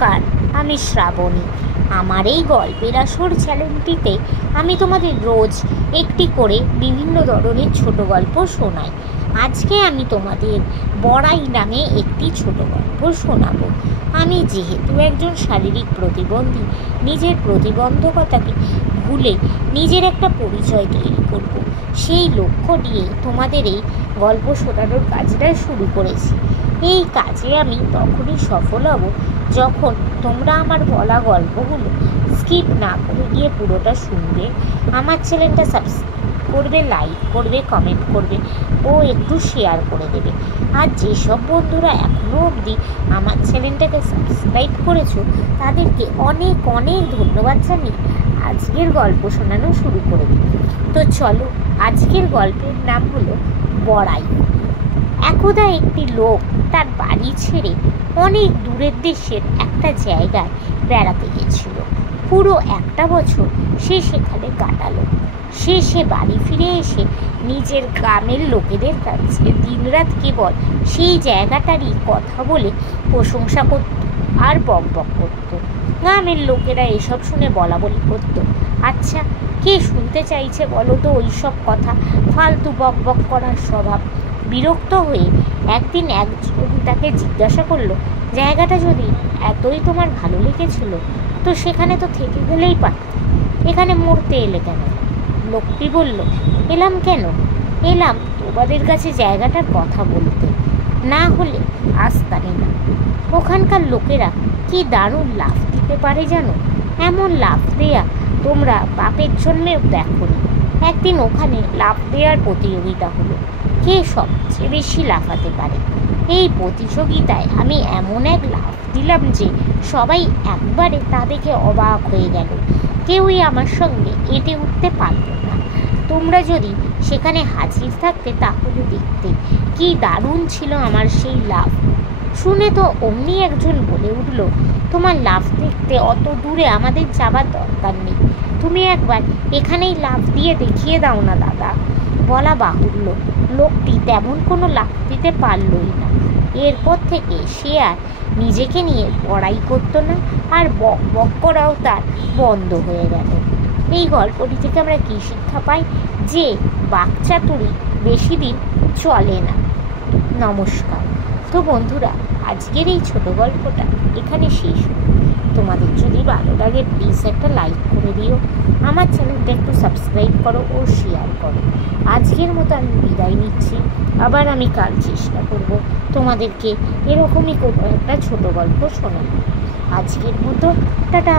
নমস্কার, আমি শ্রাবণী। আমার এই গল্পের আসর চ্যানেলটিতে আমি তোমাদের রোজ একটি করে বিভিন্ন ধরনের ছোট গল্প শোনাই। আজকে আমি তোমাদের বড়াই নামে একটি ছোট গল্প শোনাবো। আমি যেহেতু একজন শারীরিক প্রতিবন্ধী, নিজের প্রতিবন্ধকতাকে ভুলে নিজের একটা পরিচয় তৈরি করব, সেই লক্ষ্য নিয়ে তোমাদের এই গল্প শোনানোর কাজটা শুরু করেছি। এই কাজে আমি তখনই সফল হব যখন তোমরা আমার বলা গল্পগুলো স্কিপ না করে গিয়ে পুরোটা শুনবে, আমার চ্যানেলটা সাবস্ক্রাইব করবে, লাইক করবে, কমেন্ট করবে ও একটু শেয়ার করে দেবে। আর যেসব বন্ধুরা এখনও অবধি আমার চ্যানেলটাকে সাবস্ক্রাইব করেছো তাদেরকে অনেক অনেক ধন্যবাদ জানিয়ে আজকের গল্প শোনানো শুরু করে দিই। তো চলো, আজকের গল্পের নাম হলো বড়াই। একদা একটি লোক তার বাড়ি ছেড়ে অনেক দূরের দেশের একটা জায়গায় বেড়াতে গেছিল। পুরো একটা বছর সে সেখানে কাটালো। সে বাড়ি ফিরে এসে নিজের গ্রামের লোকেদের কাছে দিনরাত কেবল সেই জায়গাটারই কথা বলে প্রশংসা করত আর বক বক করত। গ্রামের লোকেরা এসব শুনে বলা বলি করত, আচ্ছা, কে শুনতে চাইছে বলো তো ওই সব কথা, ফালতু বক বক করার স্বভাব। বিরক্ত হয়ে একদিন একজন তাকে জিজ্ঞাসা করলো, জায়গাটা যদি এতই তোমার ভালো লেগেছিল তো সেখানে তো থেকে গেলেই পারত, এখানে মরতে এলে কেন? লোকটি বলল, এলাম কেন? এলাম তোমাদের কাছে জায়গাটার কথা বলতে, না হলে আসতামই না। ওখানকার লোকেরা কি দারুণ লাফ দিতে পারে জানো? এমন লাফ দেয়া তোমরা বাপের জন্মেও দেখোনি। একদিন ওখানে লাফ দেওয়ার প্রতিযোগিতা হলো, কে সবচেয়ে বেশি লাফাতে পারে। এই প্রতিযোগিতায় আমি এমন এক লাফ দিলাম যে সবাই একবারে তা দেখে অবাক হয়ে গেল। কেউই আমার সঙ্গে এঁটে উঠতে পারল না। তোমরা যদি সেখানে হাজির থাকতে তাহলে দেখতে কি দারুণ ছিল আমার সেই লাফ। শুনে তো অমনি একজন বলে উঠল, তোমার লাফ দেখতে অত দূরে আমাদের যাবার দরকার নেই, তুমি একবার এখানেই লাফ দিয়ে দেখিয়ে দাও না দাদা। বলা বাহুল্য, লোকটি তেমন কোনো লাফ দিতে পারলই না। এরপর থেকে সে আর নিজেকে নিয়ে বড়াই করতো না, আর বক বক করাও তার বন্ধ হয়ে গেল। এই গল্পটি থেকে আমরা কী শিক্ষা পাই? যে বাকচাতুরি বেশি দিন চলে না। নমস্কার। তো বন্ধুরা, আজকের এই ছোট গল্পটা এখানে শেষ হল। তোমাদের যদি ভালো লাগে প্লিজ একটা লাইক করে দিও, আমার চ্যানেলটা একটু সাবস্ক্রাইব করো ও শেয়ার করো। আজকের মতো আমি বিদায় নিচ্ছি। আবার আমি কাল চেষ্টা করব তোমাদেরকে এরকমই কোনো একটা ছোট গল্প শোনানো। আজকের মতো টাটা।